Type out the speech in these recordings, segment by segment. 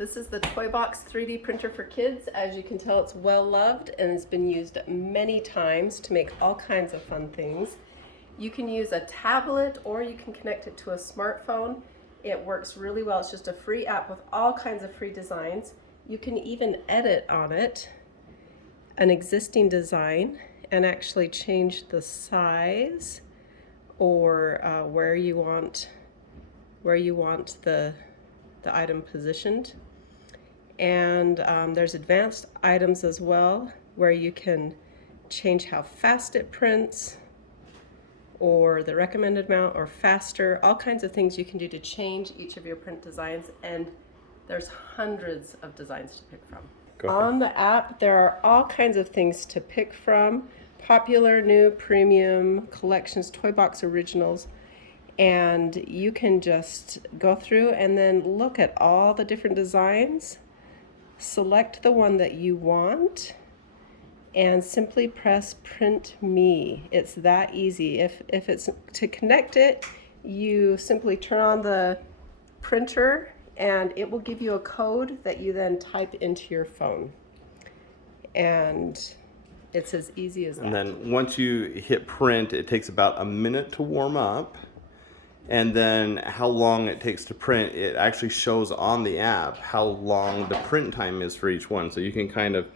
This is the Toybox 3D printer for kids. As you can tell, it's well loved and it's been used many times to make all kinds of fun things. You can use a tablet or you can connect it to a smartphone. It works really well. It's just a free app with all kinds of free designs. You can even edit on it an existing design and actually change the size or where you want the item positioned. And there's advanced items as well, where you can change how fast it prints or the recommended amount or faster, all kinds of things you can do to change each of your print designs, and there's hundreds of designs to pick from. On the app, there are all kinds of things to pick from: popular, new, premium, collections, Toybox originals, and you can just go through and then look at all the different designs, select the one that you want, and simply press print me. It's that easy. If it's to connect it, you simply turn on the printer and it will give you a code that you then type into your phone. And it's as easy as that. And then once you hit print, it takes about a minute to warm up. And then how long it takes to print, it actually shows on the app how long the print time is for each one. So you can kind of,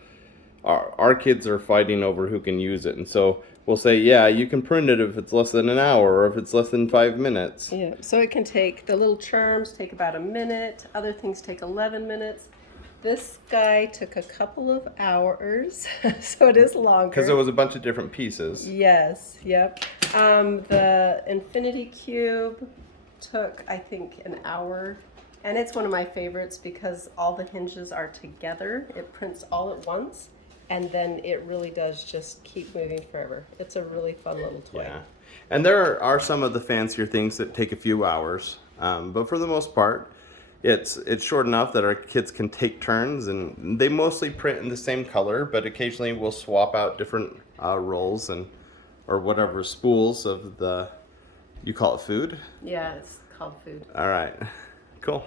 our kids are fighting over who can use it. And so we'll say, yeah, you can print it if it's less than an hour or if it's less than 5 minutes. Yeah, so it can take, the little charms take about a minute, other things take 11 minutes. This guy took a couple of hours, so it is longer. Because there was a bunch of different pieces. Yes, yep. The Infinity Cube took, I think, an hour. And it's one of my favorites because all the hinges are together. It prints all at once. And then it really does just keep moving forever. It's a really fun little toy. Yeah. And there are some of the fancier things that take a few hours. But for the most part, it's short enough that our kids can take turns, and they mostly print in the same color, but occasionally we'll swap out different rolls or whatever spools of the, you call it food? Yeah, it's called food. All right, cool.